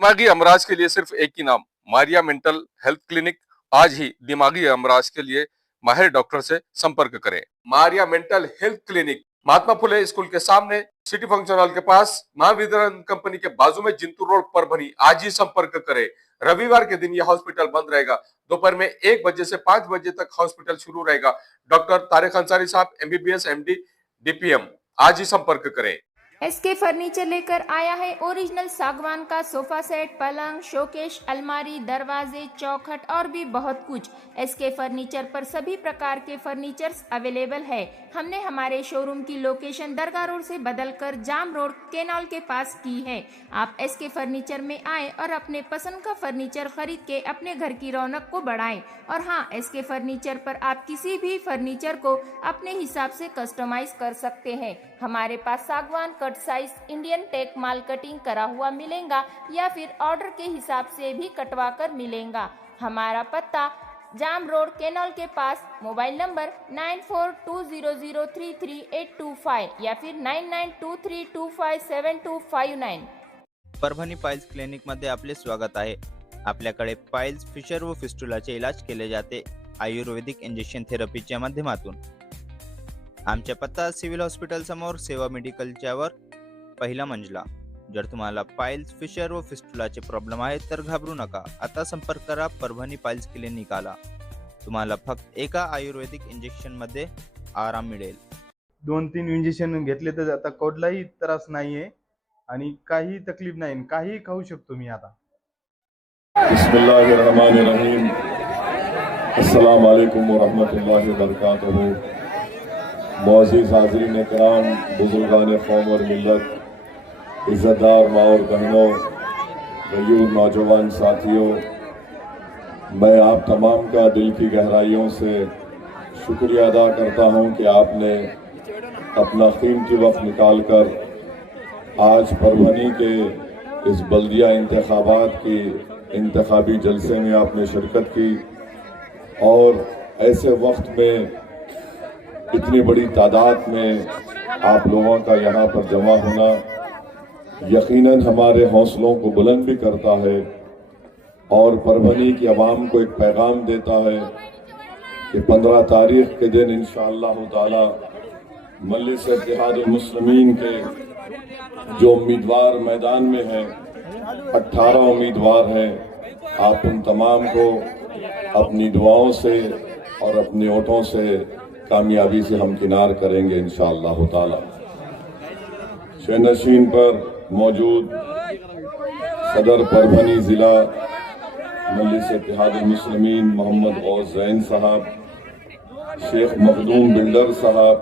दिमागी अमराज के लिए सिर्फ एक ही नाम, मारिया मेंटल हेल्थ क्लिनिक। आज ही दिमागी अमराज के लिए माहिर डॉक्टर से संपर्क करें। Maria mental health clinic, Mahatma Phule school के सामने, सिटी फंक्शन हॉल के पास, महावितरण कंपनी के बाजू में, जिंतूर रोड, परभनी। आज ही संपर्क करें। रविवार के दिन यह हॉस्पिटल बंद रहेगा। दोपहर में 1 बजे से 5 बजे तक हॉस्पिटल शुरू रहेगा। डॉक्टर तारिक अंसारी साहब, MBBS MD DPM। आज ही संपर्क करें। SK फर्नीचर लेकर आया है ओरिजिनल सागवान का सोफा सेट, पलंग, शोकेश, अलमारी, दरवाजे, चौखट और भी बहुत कुछ। SK फर्नीचर पर सभी प्रकार के फर्नीचर्स अवेलेबल है। हमने हमारे शोरूम की लोकेशन दरगाह रोड से बदलकर जाम रोड केनाल के पास की है। आप SK फर्नीचर में आए और अपने पसंद का फर्नीचर खरीद के अपने घर की रौनक को बढ़ाएं। और हाँ, SK फर्नीचर पर आप किसी भी फर्नीचर को अपने हिसाब से कस्टमाइज कर सकते हैं। हमारे पास सागवान कट साइज इंडियन टेक माल कटिंग करा हुआ मिलेगा या फिर ऑर्डर के हिसाब से भी कटवा कर मिलेगा। हमारा पत्ता जाम रोड केनॉल के पास। मोबाइल नंबर 9420033825 या फिर 9923257259। परभणी पाइल्स क्लिनिक मध्ये आपले स्वागत आहे। आपल्याकडे पाइल्स, फिशर व फिस्टुलाचे इलाज केले जाते आयुर्वेदिक इंजेक्शन थेरपीच्या माध्यमातून। आमचा पत्ता सिव्हिल हॉस्पिटल समोर, सेवा मेडिकलच्या वर, पहिला मंजला। जर तुम्हाला पाइल्स, फिशर व फिस्टुलाचे प्रॉब्लेम आहेत तर घाबरू नका। आता संपर्क करा परभणी पाइल्स क्लिनिकला। तुम्हाला फक्त एका आयुर्वेदिक इंजेक्शन मध्ये आराम मिळेल। 2-3 इंजेक्शन घेतले तर आता कोणलाही त्रास नाहीये आणि काही तकलीफ नाही, काही खाऊ शकतो मी आता। बिस्मिल्लाहिर्रहमानिर्रहीम। अस्सलाम वालेकुम व रहमतुल्लाहि व बरकातुहू। मुअज़्ज़िज़ हाज़रीन किराम, बुजुर्गान क़ौम और मिल्लत, इज़्ज़तदार माँ और बहनों, गयूर नौजवान साथियों, मैं आप तमाम का दिल की गहराइयों से शुक्रिया अदा करता हूँ कि आपने अपना कीमती वक्त निकाल कर आज परभनी के इस बल्दिया इंतखाबात की इंतखाबी जलसे में आपने शिरकत की। और ऐसे वक्त में इतनी बड़ी तादाद में आप लोगों का यहाँ पर जमा होना यकीनन हमारे हौसलों को बुलंद भी करता है और परभनी की आवाम को एक पैगाम देता है कि 15 तारीख के दिन इंशाअल्लाह ताला मजलिस इत्तेहादुल मुस्लिमीन के जो उम्मीदवार मैदान में हैं, 18 उम्मीदवार हैं, आप उन तमाम को अपनी दुआओं से और अपने वोटों से कामयाबी से हमकिनार करेंगे इंशाअल्लाह ताला। शहनशीन पर मौजूद सदर परभनी ज़िला मजलिस इत्तेहादुल मुस्लिमीन मोहम्मद गौस ज़ैन साहब, शेख मखदूम बिल्डर साहब,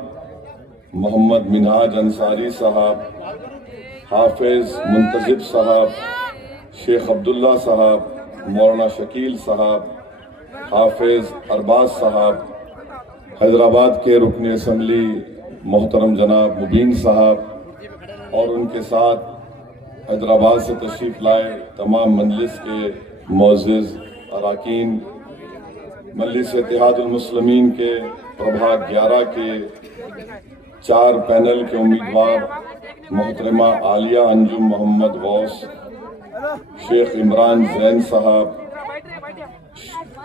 मोहम्मद मिनहाज अंसारी साहब, हाफिज मुंतजिब साहब, शेख अब्दुल्ला साहब, मौलाना शकील साहब, हाफिज अरबाज साहब, हैदराबाद के रुकन असम्बली मोहतरम जनाब मुबीन साहब और उनके साथ हैदराबाद से तशरीफ लाए तमाम मजलिस के मुअज़्ज़िज़ अराकीन, मजलिस इत्तेहादुल मुस्लिमीन के प्रभाग 11 के 4 पैनल के उम्मीदवार मोहतरमा आलिया अंजुम मोहम्मद गौस, शेख इमरान ज़ैन साहब,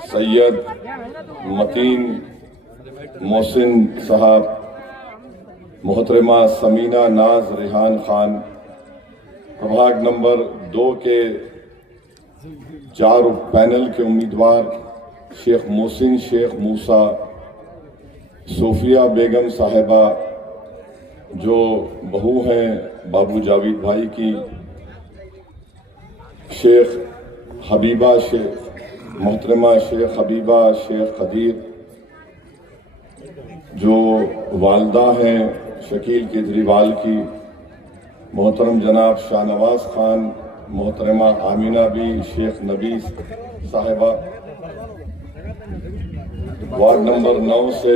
सैयद मतीन मोहसिन साहब, मोहतरमा समीना नाज रिहान खान। प्रभाग नंबर 2 के 4 पैनल के उम्मीदवार शेख मोहसिन शेख मूसा, सोफिया बेगम साहिबा जो बहू हैं बाबू जावेद भाई की, शेख हबीबा शेख, मोहतरमा शेख हबीबा शेख खदीर जो वालदा हैं शकील केजरीवाल की, मोहतरम जनाब शाहनवाज खान, मोहतरमा आमीना बी शेख नबीस साहिबा। वार्ड नंबर 9 से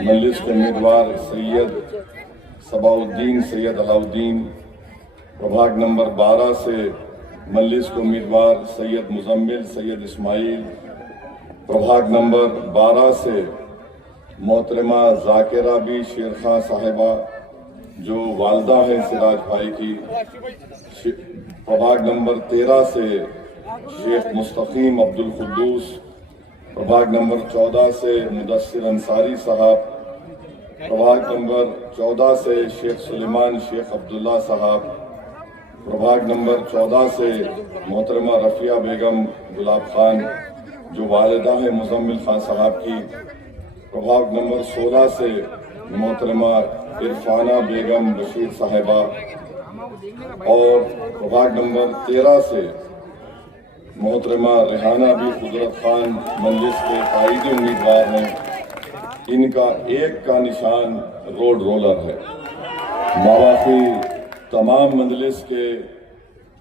मजलिस के उम्मीदवार सैयद सबाउद्दीन सैयद अलाउद्दीन। प्रभाग नंबर 12 से मजलिस के उम्मीदवार सैयद मुजम्मिल सैयद इस्माइल। प्रभाग नंबर 12 से मोहतरमा जाकिरा बी शेर खां साहिबा जो वालदा हैं सिराज भाई की। प्रभाग नंबर 13 से शेख मुस्तकीम अब्दुल कुद्दूस, प्रभाग नंबर 14 से मुदस्सिर अंसारी साहब, प्रभाग नंबर 14 से शेख सुलेमान शेख अब्दुल्ला साहब, प्रभाग नंबर 14 से मोहतरमा रफिया बेगम गुलाब खान जो वालिदा है मुजम्मिल खान साहब की, प्रभाग नंबर 16 से मोहतरमा इरफाना बेगम बशीर साहिबा और प्रभाग नंबर 13 से मोहतरमा रेहाना भी कुदरत खान मजलिस के कायदे उम्मीदवार हैं। इनका एक का निशान रोड रोलर है। बाकी तमाम मजलिस के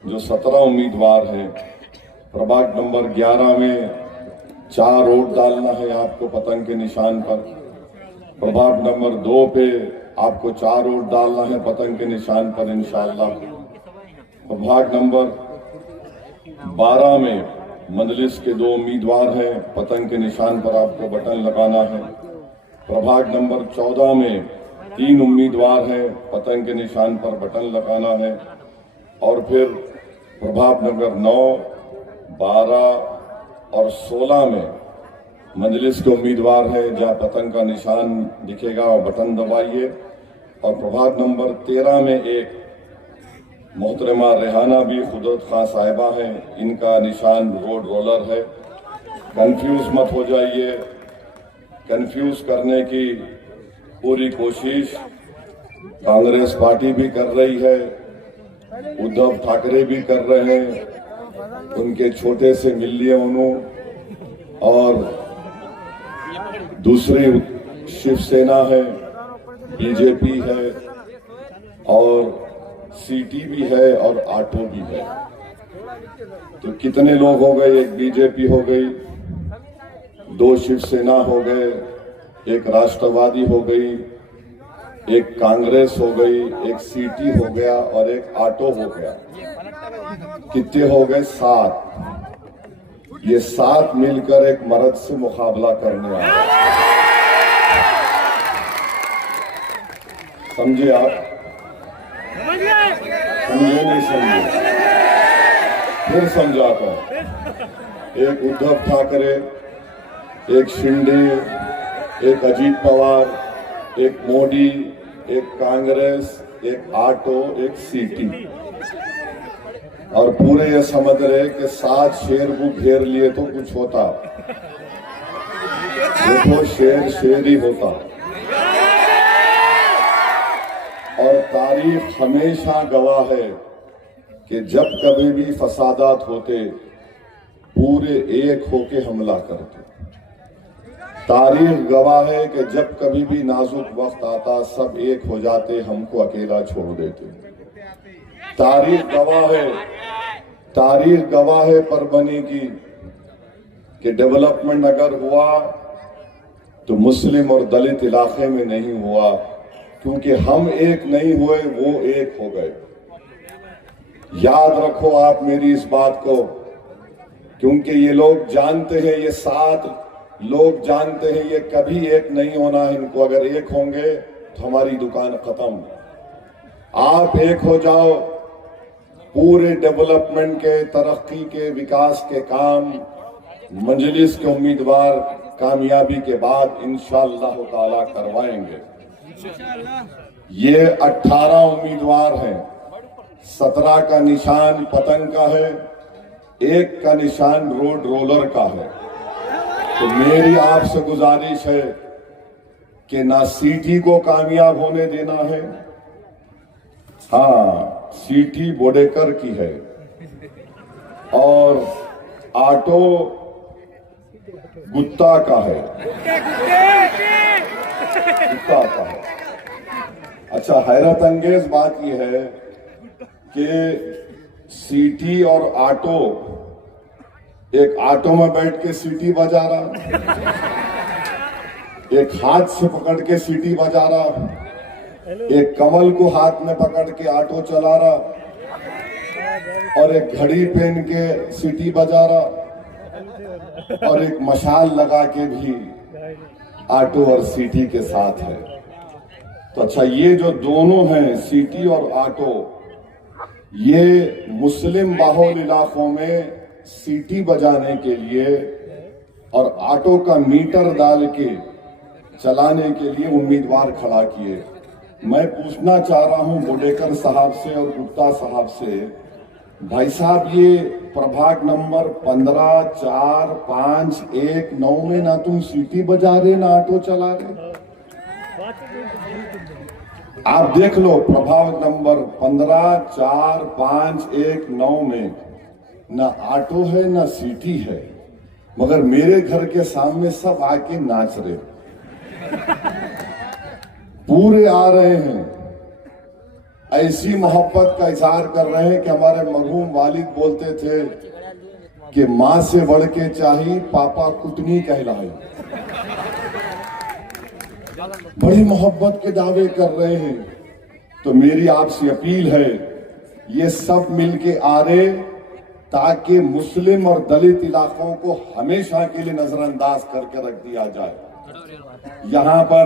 जो 17 उम्मीदवार हैं, प्रभाग नंबर 11 में 4 वोट डालना है आपको पतंग के निशान पर, प्रभाग नंबर 2 पे आपको 4 वोट डालना है पतंग के निशान पर इंशाअल्लाह। प्रभाग नंबर 12 में मजलिस के 2 उम्मीदवार हैं, पतंग के निशान पर आपको बटन लगाना है। प्रभाग नंबर 14 में 3 उम्मीदवार हैं, पतंग के निशान पर बटन लगाना है। और फिर प्रभाग नंबर 9, 12 और 16 में मजलिस के उम्मीदवार हैं, जहां पतंग का निशान दिखेगा और बटन दबाइए। और प्रभाग नंबर 13 में एक मोहतरमा रेहाना भी कुदरत खान साहिबा हैं, इनका निशान रोड रोलर है। कंफ्यूज मत हो जाइए, कंफ्यूज करने की पूरी कोशिश कांग्रेस पार्टी भी कर रही है, उद्धव ठाकरे भी कर रहे हैं, उनके छोटे से मिलिए उन्होंने, और दूसरी शिवसेना है, बीजेपी है और सीटी भी है और आटो भी है। तो कितने लोग हो गए? एक बीजेपी हो गई, 2 शिवसेना हो गए, एक राष्ट्रवादी हो गई, एक कांग्रेस हो गई, एक सीटी हो गया और एक आटो हो गया। कितने हो गए? 7। ये 7 मिलकर एक मर्द से मुकाबला करने आए। समझे आप? समझे नहीं समझे? फिर समझाता हूं। एक उद्धव ठाकरे, एक शिंदे, एक अजीत पवार, एक मोदी, एक कांग्रेस, एक आटो, एक सीटी, और पूरे ये समझ रहे कि 7 शेर को घेर लिए तो कुछ होता। देखो, शेर शेर ही होता। और तारीख हमेशा गवाह है कि जब कभी भी फसादात होते, पूरे एक होके हमला करते। तारीख गवाह है कि जब कभी भी नाजुक वक्त आता, सब एक हो जाते, हमको अकेला छोड़ देते। तारीख गवाह है परबनी की कि डेवलपमेंट अगर हुआ तो मुस्लिम और दलित इलाके में नहीं हुआ, क्योंकि हम एक नहीं हुए, वो एक हो गए। याद रखो आप मेरी इस बात को, क्योंकि ये लोग जानते हैं, ये 7 लोग जानते हैं ये कभी एक नहीं होना है इनको। अगर एक होंगे तो हमारी दुकान खत्म। आप एक हो जाओ, पूरे डेवलपमेंट के, तरक्की के, विकास के काम मजलिस के उम्मीदवार कामयाबी के बाद इंशाअल्लाह ताला करवाएंगे। ये 18 उम्मीदवार हैं, 17 का निशान पतंग का है, 1 का निशान रोड रोलर का है। तो मेरी आपसे गुजारिश है कि ना सीटी को कामयाब होने देना है। हाँ, सीटी बोडेकर की है और आटो गुत्ता का है, गुत्ता का है। अच्छा, हैरत अंगेज बात यह है कि सीटी और आटो, एक आटो में बैठ के सीटी बजा रहा, एक हाथ से पकड़ के सीटी बजा रहा, एक कमल को हाथ में पकड़ के ऑटो चला रहा, और एक घड़ी पहन के सीटी बजा रहा, और एक मशाल लगा के भी ऑटो और सीटी के साथ है। तो अच्छा, ये जो दोनों हैं सीटी और ऑटो, ये मुस्लिम बाहुल इलाकों में सीटी बजाने के लिए और ऑटो का मीटर डाल के चलाने के लिए उम्मीदवार खड़ा किए। मैं पूछना चाह रहा हूं बोडेकर साहब से और गुप्ता साहब से, भाई साहब ये प्रभाग नंबर 15, 4, 5, 1, 9 में ना तुम सीटी बजा रहे ना ऑटो चला रहे। आप देख लो प्रभाग नंबर 15, 4, 5, 1, 9 में ना ऑटो है ना सीटी है, मगर मेरे घर के सामने सब आके नाच रहे, पूरे आ रहे हैं, ऐसी मोहब्बत का इजहार कर रहे हैं कि हमारे मरहूम वालिद बोलते थे कि मां से बढ़ के चाहिए पापा कुटनी कहलाए। बड़ी मोहब्बत के दावे कर रहे हैं। तो मेरी आपसे अपील है, ये सब मिलके आ रहे ताकि मुस्लिम और दलित इलाकों को हमेशा के लिए नजरअंदाज करके रख दिया जाए। यहां पर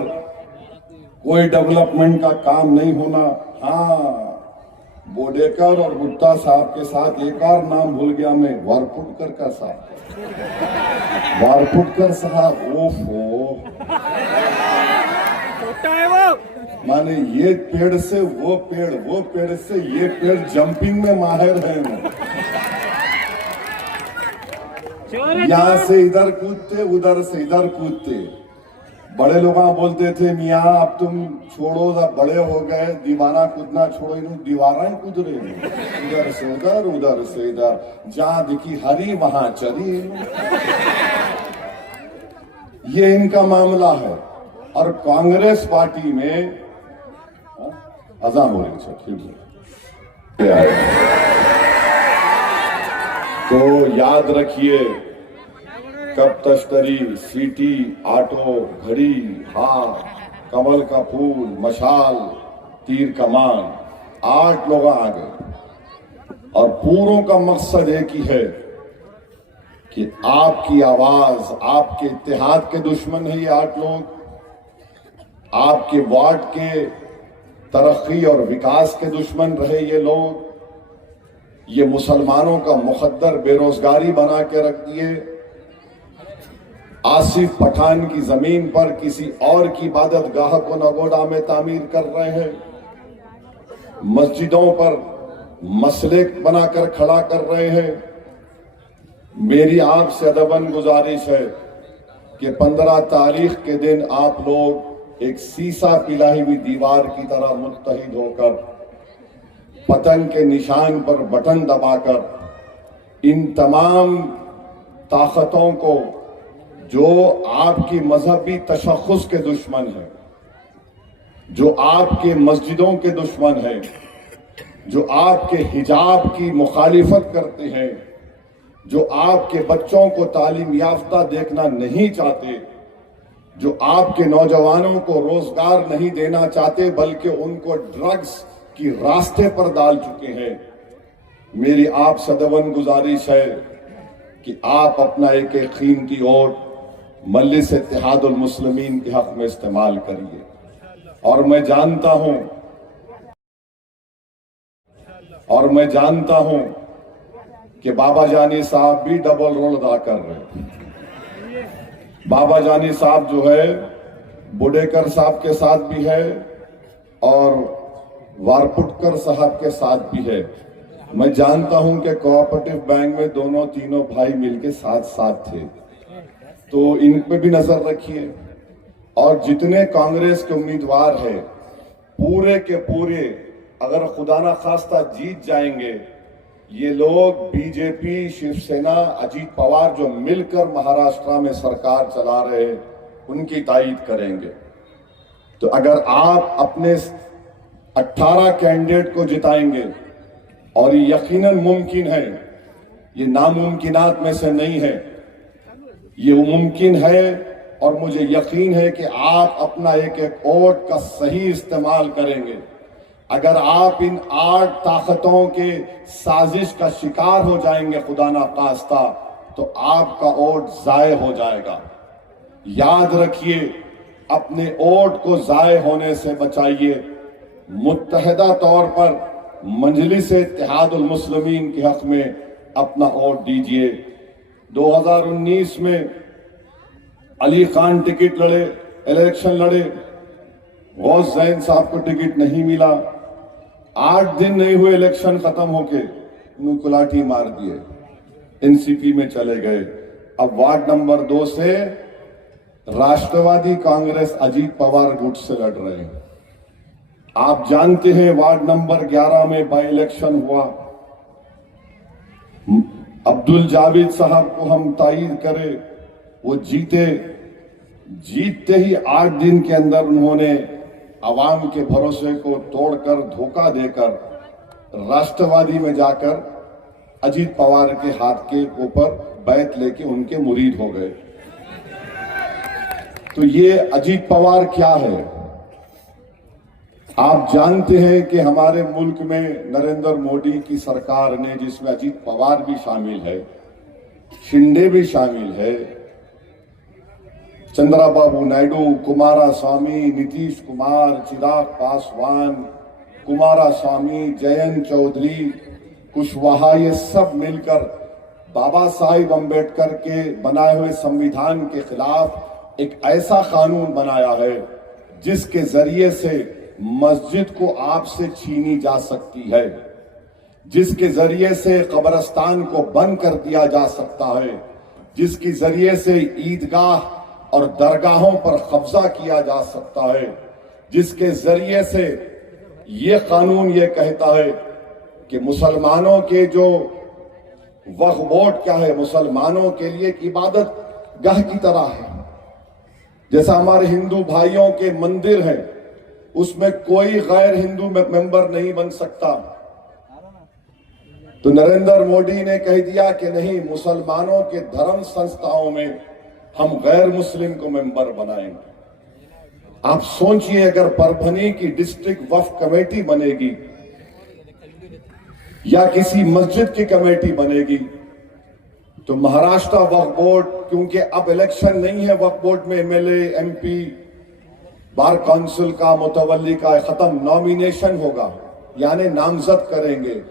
कोई डेवलपमेंट का काम नहीं होना। हाँ, बोडेकर और गुप्ता साहब के साथ एक और नाम भूल गया मैं, वारपुटकर का साहब, वारपुटकर साहब। ओफो, माने ये पेड़ से वो पेड़, वो पेड़ से ये पेड़, जंपिंग में माहिर है। यहां से इधर कूदते, उधर से इधर कूदते। बड़े लोग बोलते थे मियाँ अब तुम छोड़ो, अब बड़े हो गए, दीवाना कूदना छोड़ो। इन्हों दीवारा ही कूद रहे हैं, इधर से उधर, उधर से इधर, जहां दिखी हरी वहां चली। ये इनका मामला है। और कांग्रेस पार्टी में अजान हो रही है, तो याद रखिए, कब तश्तरी, सीटी, ऑटो, घड़ी, हाथ, कमल का फूल, मशाल, तीर कमान, 8 लोग आ गए। और पूरों का मकसद एक ही है कि आपकी आवाज, आपके इत्तेहाद के दुश्मन है ये 8 लोग, आपके वार्ड के तरक्की और विकास के दुश्मन रहे ये लोग। ये मुसलमानों का मुकद्दर बेरोजगारी बना के रख दिए। आसिफ पठान की जमीन पर किसी और की इबादत गाह को नगोड़ा में तामीर कर रहे हैं। मस्जिदों पर मसले बनाकर खड़ा कर रहे हैं। मेरी आपसे अदबन गुजारिश है कि 15 तारीख के दिन आप लोग एक सीसा पिलाई हुई दीवार की तरह मुत्तहिद होकर, पतंग के निशान पर बटन दबाकर इन तमाम ताकतों को, जो आपकी मजहबी तशख्खुस के दुश्मन है, जो आपके मस्जिदों के दुश्मन है, जो आपके हिजाब की मुखालिफत करते हैं, जो आपके बच्चों को तालीम याफ्ता देखना नहीं चाहते, जो आपके नौजवानों को रोजगार नहीं देना चाहते बल्कि उनको ड्रग्स की रास्ते पर डाल चुके हैं, मेरी आप सदवन गुजारिश है कि आप अपना एक कीमती वोट मजलिस इत्तेहादुल मुस्लिमीन के हक में इस्तेमाल करिए। और मैं जानता हूं कि बाबा जानी साहब भी डबल रोल अदा कर रहे हैं। बाबा जानी साहब जो है बोडेकर साहब के साथ भी है और वारपुटकर साहब के साथ भी है। मैं जानता हूं कि कोऑपरेटिव बैंक में दोनों तीनों भाई मिलके साथ साथ थे, तो इन पे भी नजर रखिए। और जितने कांग्रेस के उम्मीदवार हैं पूरे के पूरे, अगर खुदा ना खास्ता जीत जाएंगे, ये लोग बीजेपी, शिवसेना, अजीत पवार जो मिलकर महाराष्ट्र में सरकार चला रहे हैं, उनकी तायीद करेंगे। तो अगर आप अपने 18 कैंडिडेट को जिताएंगे, और ये यकीनन मुमकिन है, ये नामुमकिनात में से नहीं है, ये मुमकिन है, और मुझे यकीन है कि आप अपना एक एक वोट का सही इस्तेमाल करेंगे। अगर आप इन 8 ताकतों के साजिश का शिकार हो जाएंगे खुदा ना खास्ता, तो आपका वोट जाये हो जाएगा। याद रखिए, अपने वोट को जाये होने से बचाइए। मुत्तहिदा तौर पर मजलिस इत्तेहादुल मुस्लिमीन के हक में अपना वोट दीजिए। 2019 में अली खान टिकट लड़े, इलेक्शन लड़े, गौस जैन साहब को टिकट नहीं मिला। 8 दिन नहीं हुए इलेक्शन खत्म होके उनको लाठी मार दिए, एनसीपी में चले गए। अब वार्ड नंबर 2 से राष्ट्रवादी कांग्रेस अजीत पवार गुट से लड़ रहे हैं। आप जानते हैं वार्ड नंबर 11 में बाई इलेक्शन हुआ, अब्दुल जावेद साहब को हम तायीद करे, वो जीते। जीतते ही 8 दिन के अंदर उन्होंने आवाम के भरोसे को तोड़कर, धोखा देकर राष्ट्रवादी में जाकर अजीत पवार के हाथ के ऊपर बैत लेके उनके मुरीद हो गए। तो ये अजीत पवार क्या है? आप जानते हैं कि हमारे मुल्क में नरेंद्र मोदी की सरकार ने, जिसमें अजीत पवार भी शामिल है, शिंदे भी शामिल है, चंद्राबाबू नायडू, कुमारास्वामी, नीतीश कुमार, चिराग पासवान, कुमारास्वामी, जयंत चौधरी, कुशवाहा, ये सब मिलकर बाबा साहिब अम्बेडकर के बनाए हुए संविधान के खिलाफ एक ऐसा कानून बनाया है जिसके जरिए से मस्जिद को आपसे छीनी जा सकती है, जिसके जरिए से कब्रिस्तान को बंद कर दिया जा सकता है, जिसके जरिए से ईदगाह और दरगाहों पर कब्जा किया जा सकता है, जिसके जरिए से ये कानून ये कहता है कि मुसलमानों के जो वक्फ बोर्ड क्या है, मुसलमानों के लिए एक इबादत गाह की तरह है। जैसा हमारे हिंदू भाइयों के मंदिर हैं, उसमें कोई गैर हिंदू मेंबर नहीं बन सकता। तो नरेंद्र मोदी ने कह दिया कि नहीं, मुसलमानों के धर्म संस्थाओं में हम गैर मुस्लिम को मेंबर बनाएंगे। आप सोचिए, अगर परभनी की डिस्ट्रिक्ट वक्फ कमेटी बनेगी या किसी मस्जिद की कमेटी बनेगी, तो महाराष्ट्र वक्फ बोर्ड, क्योंकि अब इलेक्शन नहीं है वक्फ बोर्ड में, एमएलए, एमपी, बार काउंसिल का, मुतवल्ली का खत्म, नॉमिनेशन होगा, यानी नामजद करेंगे।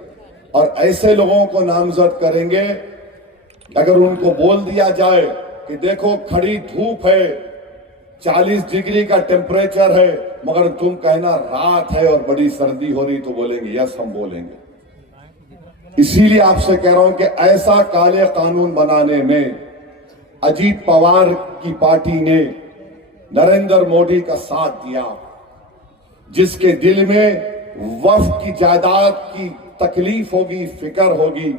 और ऐसे लोगों को नामजद करेंगे, अगर उनको बोल दिया जाए कि देखो खड़ी धूप है, 40 डिग्री का टेम्परेचर है, मगर तुम कहना रात है और बड़ी सर्दी हो रही, तो बोलेंगे यस, हम बोलेंगे। इसीलिए आपसे कह रहा हूं कि ऐसा काले कानून बनाने में अजीत पवार की पार्टी ने नरेंद्र मोदी का साथ दिया, जिसके दिल में वक्फ की जायदाद की तकलीफ होगी, फिक्र होगी।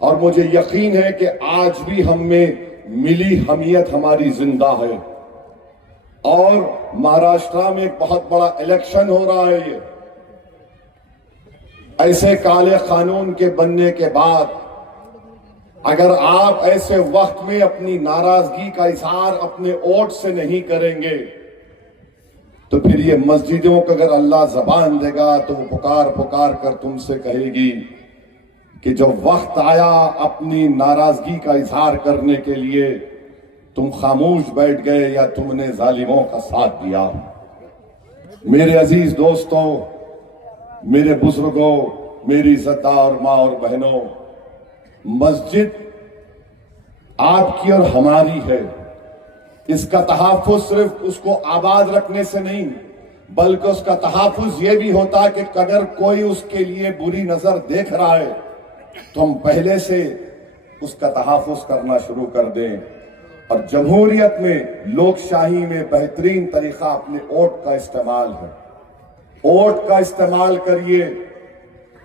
और मुझे यकीन है कि आज भी हम में मिली हमियत हमारी जिंदा है। और महाराष्ट्र में एक बहुत बड़ा इलेक्शन हो रहा है। ये ऐसे काले कानून के बनने के बाद अगर आप ऐसे वक्त में अपनी नाराजगी का इजहार अपने वोट से नहीं करेंगे, तो फिर ये मस्जिदों को अगर अल्लाह जबान देगा तो वो पुकार पुकार कर तुमसे कहेगी कि जब वक्त आया अपनी नाराजगी का इजहार करने के लिए, तुम खामोश बैठ गए या तुमने जालिमों का साथ दिया। मेरे अजीज दोस्तों, मेरे बुजुर्गों, मेरी इज्जतदार माँ और बहनों, मस्जिद आपकी और हमारी है। इसका तहफ़्फ़ुज़ सिर्फ उसको आबाद रखने से नहीं, बल्कि उसका तहफ़्फ़ुज़ ये भी होता है कि अगर कोई उसके लिए बुरी नजर देख रहा है तो हम पहले से उसका तहफ़्फ़ुज़ करना शुरू कर दें। और जमहूरियत में, लोकशाही में बेहतरीन तरीका अपने वोट का इस्तेमाल है। वोट का इस्तेमाल करिए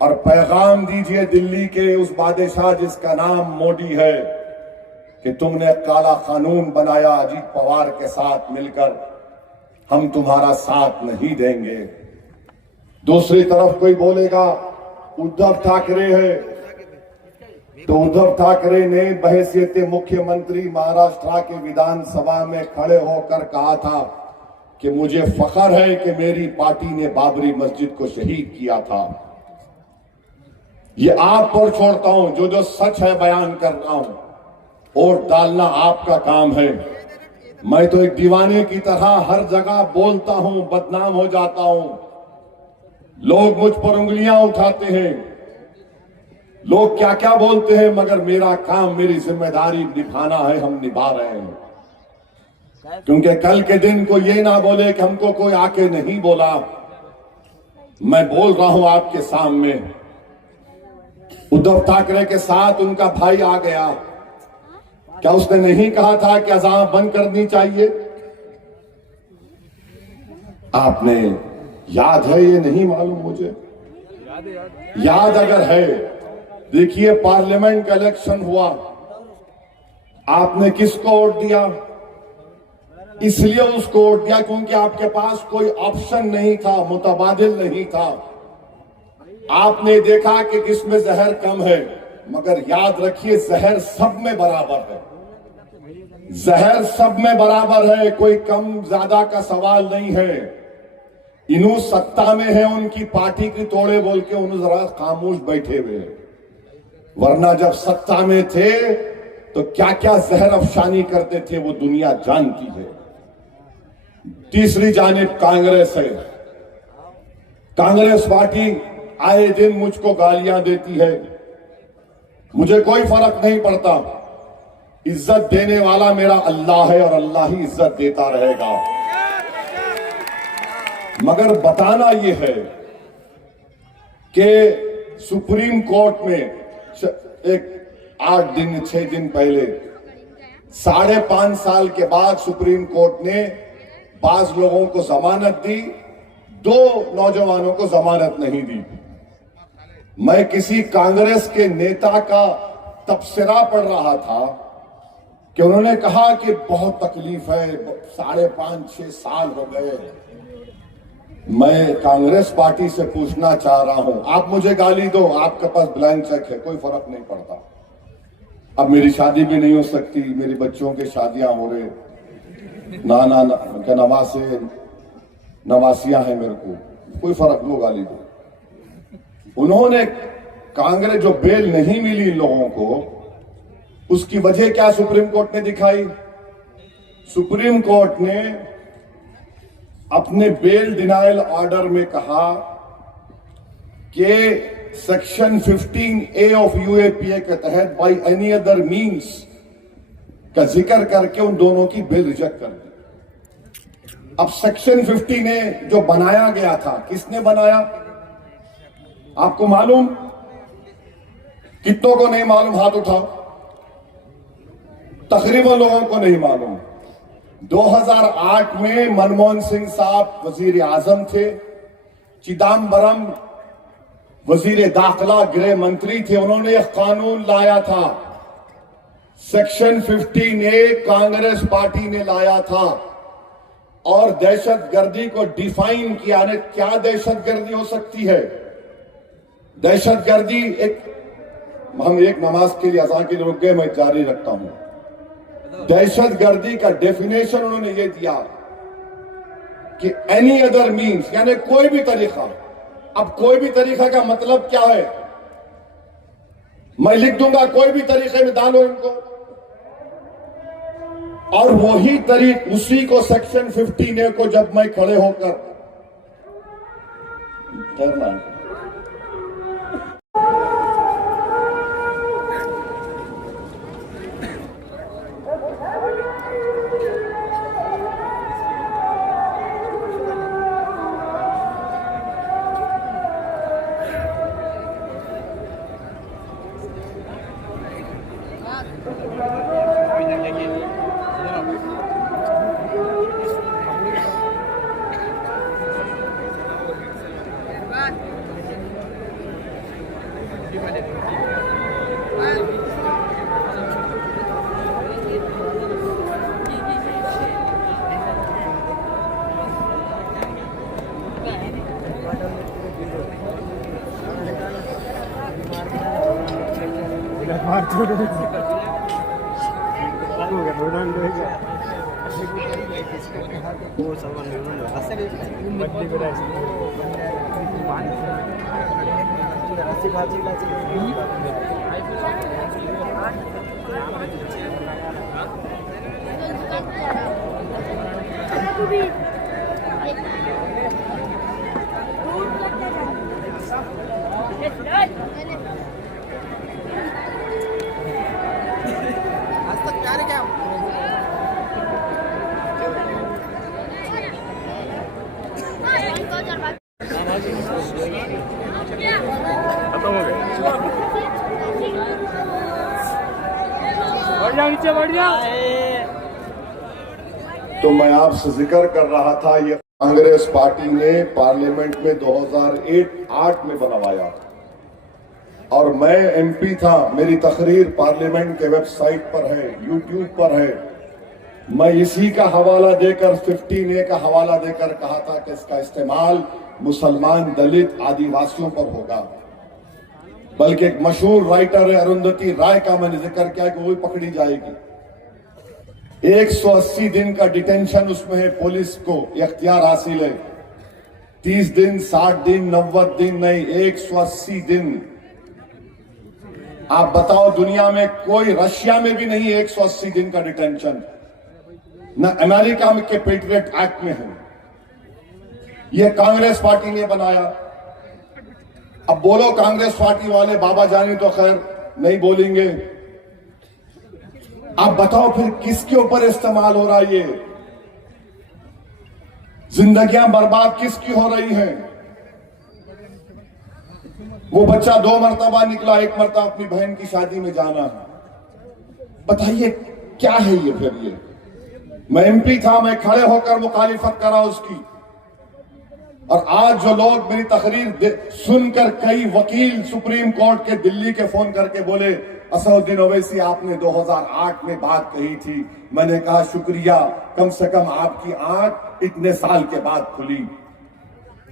और पैगाम दीजिए दिल्ली के उस बादशाह जिसका नाम मोदी है कि तुमने काला कानून बनाया अजीत पवार के साथ मिलकर, हम तुम्हारा साथ नहीं देंगे। दूसरी तरफ कोई बोलेगा उद्धव ठाकरे है, तो उद्धव ठाकरे ने बहैसियत मुख्यमंत्री महाराष्ट्र के विधानसभा में खड़े होकर कहा था कि मुझे फख्र है कि मेरी पार्टी ने बाबरी मस्जिद को शहीद किया था। ये आप पर छोड़ता हूं, जो जो सच है बयान कर रहा हूं, वोट डालना आपका काम है। मैं तो एक दीवाने की तरह हर जगह बोलता हूं, बदनाम हो जाता हूं। लोग मुझ पर उंगलियां उठाते हैं, लोग क्या क्या बोलते हैं, मगर मेरा काम, मेरी जिम्मेदारी निभाना है, हम निभा रहे हैं। क्योंकि कल के दिन को ये ना बोले कि हमको कोई आके नहीं बोला। मैं बोल रहा हूं आपके सामने, उद्धव ठाकरे के साथ उनका भाई आ गया, क्या उसने नहीं कहा था कि अजान बंद करनी चाहिए? आपने याद है, ये नहीं मालूम मुझे, याद अगर है, देखिए पार्लियामेंट का इलेक्शन हुआ, आपने किसको वोट दिया? इसलिए उसको वोट दिया क्योंकि आपके पास कोई ऑप्शन नहीं था, मुतबादिल नहीं था। आपने देखा कि किसमें जहर कम है, मगर याद रखिए जहर सब में बराबर है, जहर सब में बराबर है, कोई कम ज्यादा का सवाल नहीं है। इन्हों सत्ता में है, उनकी पार्टी की तोड़े बोल के उन्होंने जरा खामोश बैठे हुए, वरना जब सत्ता में थे तो क्या क्या जहर अफशानी करते थे वो दुनिया जानती है। तीसरी जानिब कांग्रेस है। कांग्रेस पार्टी आए दिन मुझको गालियां देती है, मुझे कोई फर्क नहीं पड़ता, इज्जत देने वाला मेरा अल्लाह है और अल्लाह ही इज्जत देता रहेगा। मगर बताना यह है कि सुप्रीम कोर्ट में एक 8 दिन 6 दिन पहले 5.5 साल के बाद सुप्रीम कोर्ट ने बाज लोगों को जमानत दी, 2 नौजवानों को जमानत नहीं दी। मैं किसी कांग्रेस के नेता का तबसरा पढ़ रहा था कि उन्होंने कहा कि बहुत तकलीफ है, 5.5-6 साल हो गए। मैं कांग्रेस पार्टी से पूछना चाह रहा हूं, आप मुझे गाली दो, आपके पास ब्लैंक चेक है, कोई फर्क नहीं पड़ता। अब मेरी शादी भी नहीं हो सकती, मेरे बच्चों की शादियां हो रहे, नाना के नवासे नवासियां हैं, मेरे को कोई फर्क, लो गाली दो। उन्होंने कांग्रेस जो बेल नहीं मिली इन लोगों को, उसकी वजह क्या सुप्रीम कोर्ट ने दिखाई? सुप्रीम कोर्ट ने अपने बेल डिनायल ऑर्डर में कहा कि सेक्शन 15A ऑफ यूएपीए के तहत बाय एनी अदर मींस का जिक्र करके उन दोनों की बेल रिजेक्ट कर दी। अब सेक्शन 15A जो बनाया गया था, किसने बनाया? आपको मालूम? कितनों को नहीं मालूम? हाथ उठाओ। तकरीबन लोगों को नहीं मालूम। 2008 में मनमोहन सिंह साहब वजीर आजम थे, चिदम्बरम वजीर दाखिला गृह मंत्री थे, उन्होंने एक कानून लाया था, सेक्शन 15A कांग्रेस पार्टी ने लाया था और दहशतगर्दी को डिफाइन किया। ने क्या दहशतगर्दी हो सकती है? दहशतगर्दी हम एक नमाज के लिए अज़ान के लिए रुक गए, मैं जारी रखता हूं। दहशतगर्दी का डेफिनेशन उन्होंने ये दिया कि एनी अदर मीन्स, यानी कोई भी तरीका। अब कोई भी तरीका का मतलब क्या है? मैं लिख दूंगा कोई भी तरीके में डालो इनको, और वही तरीक, उसी को सेक्शन 15A को जब मैं खड़े होकर ठहरना भी तो मैं आपसे जिक्र कर रहा था, ये कांग्रेस पार्टी ने पार्लियामेंट में 2008 में बनवाया और मैं एमपी था। मेरी तकरीर पार्लियामेंट के वेबसाइट पर है, यूट्यूब पर है। मैं इसी का हवाला देकर 15A का हवाला देकर कहा था कि इसका इस्तेमाल मुसलमान, दलित, आदिवासियों पर होगा। बल्कि एक मशहूर राइटर है अरुंधति राय का मैंने जिक्र किया कि वो भी पकड़ी जाएगी। 180 दिन का डिटेंशन उसमें है, पुलिस को इख्तियार हासिल है। 30 दिन, 60 दिन, 90 दिन नहीं, 180 दिन। आप बताओ, दुनिया में कोई, रशिया में भी नहीं 180 दिन का डिटेंशन, न अमेरिका में के पेट्रियट एक्ट में है। यह कांग्रेस पार्टी ने बनाया। अब बोलो कांग्रेस पार्टी वाले, बाबा जानी तो खैर नहीं बोलेंगे। आप बताओ फिर किसके ऊपर इस्तेमाल हो रहा है? ये जिंदगियां बर्बाद किसकी हो रही हैं? वो बच्चा 2 मरतबा निकला, 1 मरतबा अपनी बहन की शादी में जाना है। बताइए क्या है ये? फिर ये मैं एमपी था, मैं खड़े होकर मुखालिफत करा उसकी। और आज जो लोग मेरी तकरीर सुनकर, कई वकील सुप्रीम कोर्ट के दिल्ली के फोन करके बोले, असदुद्दीन ओवैसी आपने 2008 में बात कही थी। मैंने कहा शुक्रिया, कम से कम आपकी आंख इतने साल के बाद खुली।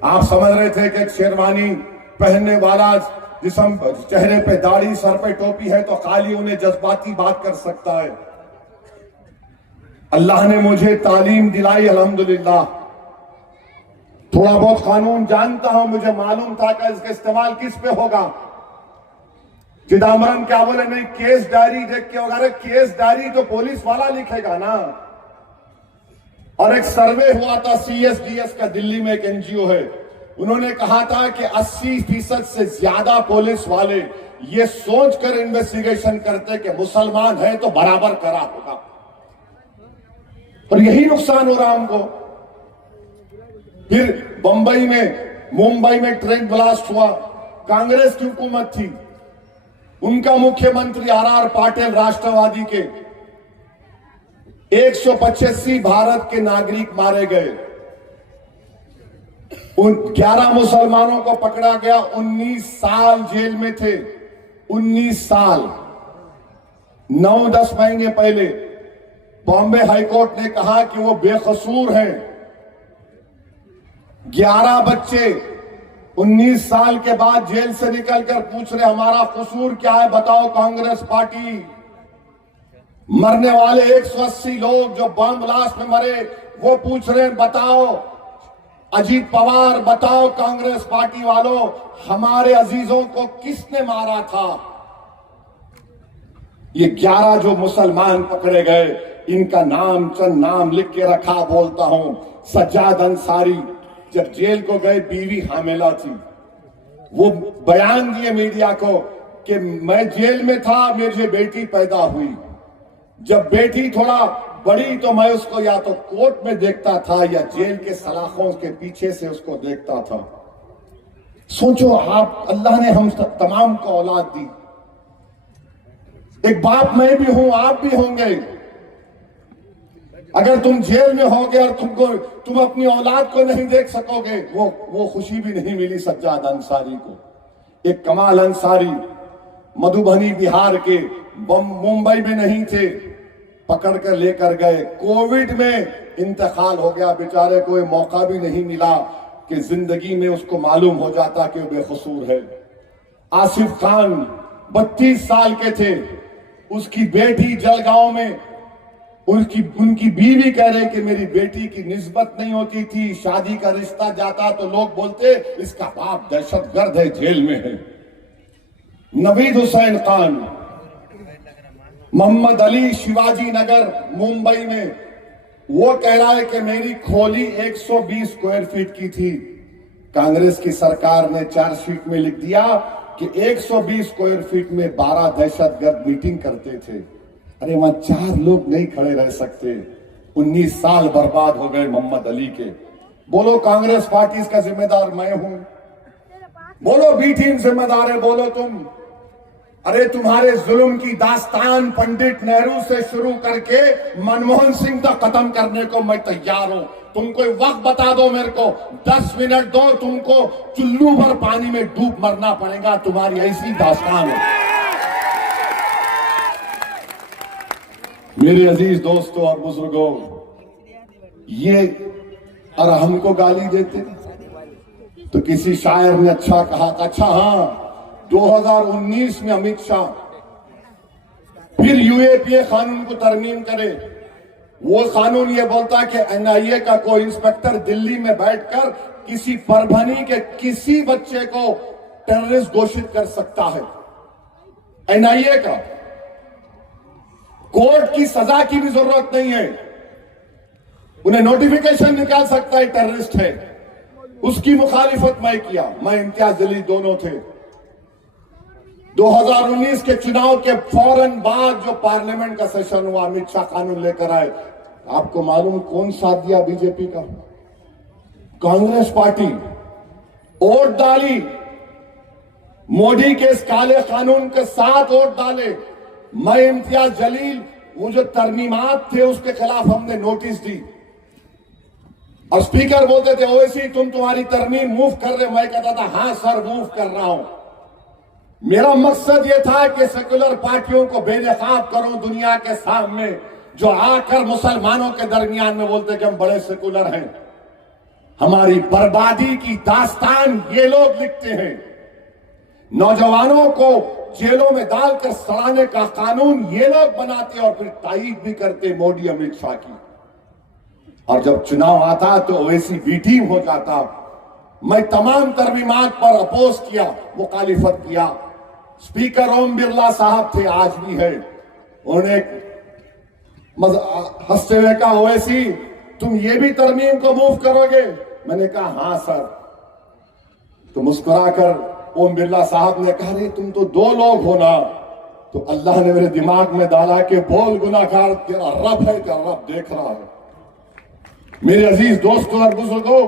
आप समझ रहे थे कि एक शेरवानी पहनने वाला जिसम चेहरे पे दाढ़ी, सर पे टोपी है तो खाली उन्हें जज्बाती बात कर सकता है। अल्लाह ने मुझे तालीम दिलाई, अल्हम्दुलिल्लाह। थोड़ा बहुत कानून जानता हूं, मुझे मालूम था कि इसका इस्तेमाल किस पे होगा। चिदम्बरम क्या बोले, नहीं केस डायरी देख के होगा। अरे केस डायरी तो पुलिस वाला लिखेगा ना। और एक सर्वे हुआ था CSDS का, दिल्ली में एक NGO है, उन्होंने कहा था कि 80% से ज्यादा पुलिस वाले ये सोचकर इन्वेस्टिगेशन करते कि मुसलमान है तो बराबर करा होगा। और यही नुकसान हो रहा हमको। फिर बंबई में, मुंबई में ट्रेन ब्लास्ट हुआ, कांग्रेस की हुकूमत थी, उनका मुख्यमंत्री RR पाटिल राष्ट्रवादी के, 185 भारत के नागरिक मारे गए, उन 11 मुसलमानों को पकड़ा गया, 19 साल जेल में थे। 19 साल। 9-10 महीने पहले बॉम्बे हाईकोर्ट ने कहा कि वो बेकसूर हैं। 11 बच्चे 19 साल के बाद जेल से निकलकर पूछ रहे हमारा कसूर क्या है, बताओ कांग्रेस पार्टी। मरने वाले 180 लोग जो बम ब्लास्ट में मरे, वो पूछ रहे हैं बताओ अजीत पवार, बताओ कांग्रेस पार्टी वालों, हमारे अजीजों को किसने मारा था। ये 11 जो मुसलमान पकड़े गए, इनका नाम, चंद नाम लिख के रखा। बोलता हूं, सज्जाद अंसारी जब जेल को गए, बीवी हामिला थी, वो बयान दिए मीडिया को कि मैं जेल में था, मुझे बेटी पैदा हुई। जब बेटी थोड़ा बड़ी तो मैं उसको या तो कोर्ट में देखता था या जेल के सलाखों के पीछे से उसको देखता था। सोचो आप, अल्लाह ने हम तमाम को औलाद दी। एक बाप मैं भी हूं, आप भी होंगे। अगर तुम जेल में होगे और तुम अपनी औलाद को नहीं देख सकोगे, वो खुशी भी नहीं मिली सज्जाद अंसारी को। एक कमाल अंसारी मधुबनी बिहार के, मुंबई में नहीं थे, पकड़ कर लेकर गए। कोविड में इंतकाल हो गया, बेचारे को मौका भी नहीं मिला कि जिंदगी में उसको मालूम हो जाता कि वो बेकसूर है। आसिफ खान 32 साल के थे, उसकी बेटी जलगांव में, उनकी बीवी कह रहे कि मेरी बेटी की निस्बत नहीं होती थी, शादी का रिश्ता जाता तो लोग बोलते इसका बाप दहशतगर्द है, जेल में है। नवीद हुसैन खान, मोहम्मद अली शिवाजी नगर मुंबई में, वो कह रहा है कि मेरी खोली 120 स्क्वायर फीट की थी। कांग्रेस की सरकार ने चार्जशीट में लिख दिया कि 120 स्क्वायर फीट में 12 दहशतगर्द मीटिंग करते थे। अरे वहां 4 लोग नहीं खड़े रह सकते। 19 साल बर्बाद हो गए मोहम्मद अली के। बोलो कांग्रेस पार्टी इसका जिम्मेदार मैं हूं, बोलो बी टीम जिम्मेदार है, बोलो तुम। अरे तुम्हारे जुल्म की दास्तान पंडित नेहरू से शुरू करके मनमोहन सिंह तक खत्म करने को मैं तैयार हूं। तुम कोई वक्त बता दो मेरे को, 10 मिनट दो, तुमको चुल्लू भर पानी में डूब मरना पड़ेगा, तुम्हारी ऐसी दास्तान है। मेरे अजीज दोस्तों और बुजुर्गों, ये और हमको गाली देते तो किसी शायर ने अच्छा कहा, अच्छा हाँ 2019 में अमित शाह फिर यूएपीए कानून को तरमीम करे। वो कानून ये बोलता है कि एनआईए का कोई इंस्पेक्टर दिल्ली में बैठकर किसी परभनी के किसी बच्चे को टेररिस्ट घोषित कर सकता है। एनआईए का कोर्ट की सजा की भी जरूरत नहीं है, उन्हें नोटिफिकेशन निकाल सकता है टेररिस्ट है। उसकी मुखालिफत मैं किया, मैं इम्तियाज जलील दोनों थे। 2019 के चुनाव के फौरन बाद जो पार्लियामेंट का सेशन हुआ, अमित शाह कानून लेकर आए। आपको मालूम कौन साथ दिया? बीजेपी का, कांग्रेस पार्टी। वोट डाली, मोदी के इस काले कानून के साथ वोट डाले। मैं इम्तियाज जलील, वो जो तरमीमात थे उसके खिलाफ हमने नोटिस दी और स्पीकर बोलते थे ओवैसी तुम तुम्हारी तरमीम मूव कर रहे। मैं कहता था हां सर मूव कर रहा हूं। मेरा मकसद यह था कि सेकुलर पार्टियों को बेनकाब करूं दुनिया के सामने, जो आकर मुसलमानों के दरमियान में बोलते कि हम बड़े सेकुलर हैं। हमारी बर्बादी की दास्तान ये लोग लिखते हैं। नौजवानों को जेलों में डालकर सड़ाने का कानून ये लोग बनाते और फिर तायीद भी करते मोदी अमित शाह की। और जब चुनाव आता तो ओवैसी बी टीम हो जाता। मैं तमाम तरमीमात पर अपोज किया, मुखालिफत किया। स्पीकर ओम बिरला साहब थे, आज भी है। उन्होंने हंसते हुए कहा ओवैसी तुम ये भी तरमीम को मूव करोगे? मैंने कहा हां सर। तो मुस्कुराकर ओम बिरला साहब ने कहा रे तुम तो 2 लोग हो ना। तो अल्लाह ने मेरे दिमाग में डाला कि बोल गुनाहगार, तेरा रब है, तेरा रब देख रहा है। मेरे अजीज दोस्तों और बुजुर्गों,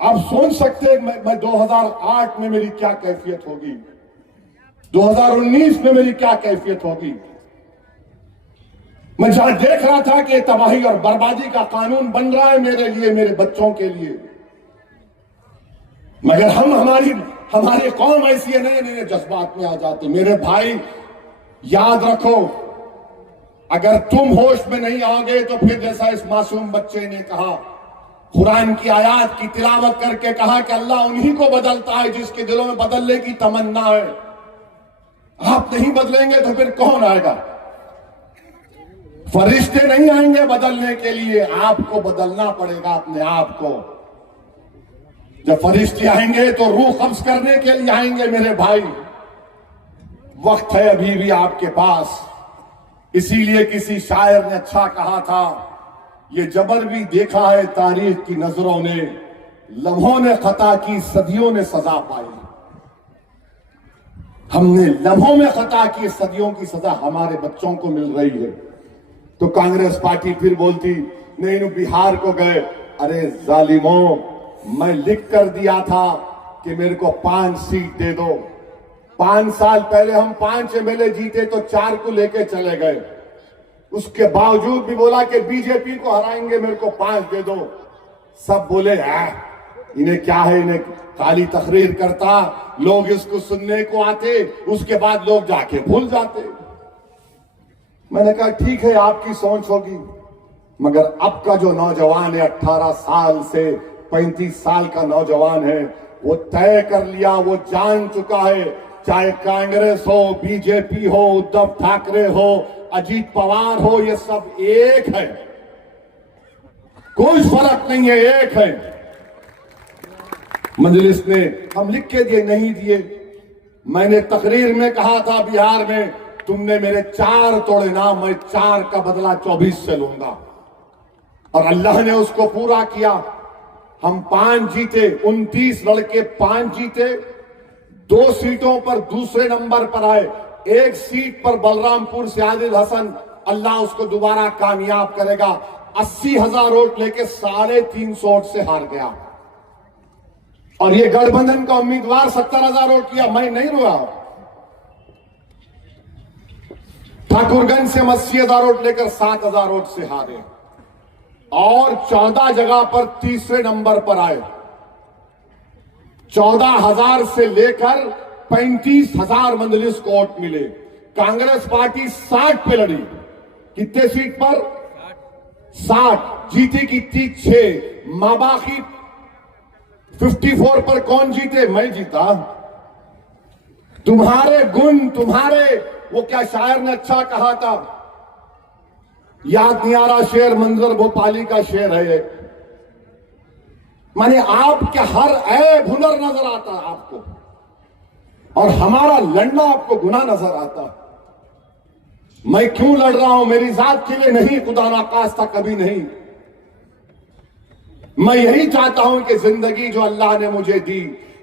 आप सोच सकते हैं मैं 2008 में मेरी क्या कैफियत होगी, 2019 में मेरी क्या कैफियत होगी। मैं जहां देख रहा था कि तबाही और बर्बादी का कानून बन रहा है मेरे लिए, मेरे बच्चों के लिए, मगर हमारी कौम ऐसी है, नए जज्बात में आ जाते। मेरे भाई याद रखो, अगर तुम होश में नहीं आओगे तो फिर जैसा इस मासूम बच्चे ने कहा, कुरान की आयत की तिलावत करके कहा कि अल्लाह उन्हीं को बदलता है जिसके दिलों में बदलने की तमन्ना है। आप नहीं बदलेंगे तो फिर कौन आएगा? फरिश्ते नहीं आएंगे बदलने के लिए, आपको बदलना पड़ेगा अपने आप को। जब फरिश्ते आएंगे तो रूह कब्ज करने के लिए आएंगे। मेरे भाई वक्त है अभी भी आपके पास। इसीलिए किसी शायर ने अच्छा कहा था, ये जबर भी देखा है तारीख की नजरों ने, लम्हों ने खता की सदियों ने सजा पाई। हमने लम्हों में खता की, सदियों की सजा हमारे बच्चों को मिल रही है। तो कांग्रेस पार्टी फिर बोलती नहीं बिहार को गए। अरे जालिमों, मैं लिख कर दिया था कि मेरे को 5 सीट दे दो। 5 साल पहले हम 5 एमएलए जीते तो 4 को लेके चले गए। उसके बावजूद भी बोला कि बीजेपी को हराएंगे, मेरे को 5 दे दो। सब बोले इन्हें क्या है, इन्हें काली तकरीर करता, लोग इसको सुनने को आते, उसके बाद लोग जाके भूल जाते। मैंने कहा ठीक है आपकी सोच होगी, मगर अब का जो नौजवान है 18 साल से 35 साल का नौजवान है, वो तय कर लिया, वो जान चुका है, चाहे कांग्रेस हो, बीजेपी हो, उद्धव ठाकरे हो, अजीत पवार हो, ये सब एक है, कोई फर्क नहीं है, एक है। मजलिस ने हम लिख के दिए नहीं दिए। मैंने तकरीर में कहा था बिहार में तुमने मेरे 4 तोड़े ना, मैं 4 का बदला 24 से लूंगा, और अल्लाह ने उसको पूरा किया। हम 5 जीते, 29 लड़के 5 जीते, 2 सीटों पर दूसरे नंबर पर आए। 1 सीट पर बलरामपुर से आदिल हसन अल्लाह उसको दोबारा कामयाब करेगा। 80,000 वोट लेके 350 वोट से हार गया। और ये गठबंधन का उम्मीदवार 70,000 वोट किया, मैं नहीं रुआ। ठाकुरगंज से हम 80,000 वोट लेकर 7,000 वोट से हारे और 14 जगह पर तीसरे नंबर पर आए। 14,000 से लेकर 35,000 मंजलिस को वोट मिले। कांग्रेस पार्टी 60 पे लड़ी। कितने सीट पर? 60। जीती कितनी? 6। माबाकी 54 पर कौन जीते? मैं जीता। तुम्हारे गुण, तुम्हारे, वो क्या शायर ने अच्छा कहा था, याद नहीं आ रहा शेर, मंजर भोपाली का शेर है ये। माने आपके हर ऐब हुनर नजर आता है आपको, और हमारा लड़ना आपको गुनाह नजर आता। मैं क्यों लड़ रहा हूं? मेरी जात के लिए नहीं, खुदा ना खास्ता कभी नहीं। मैं यही चाहता हूं कि जिंदगी जो अल्लाह ने मुझे दी,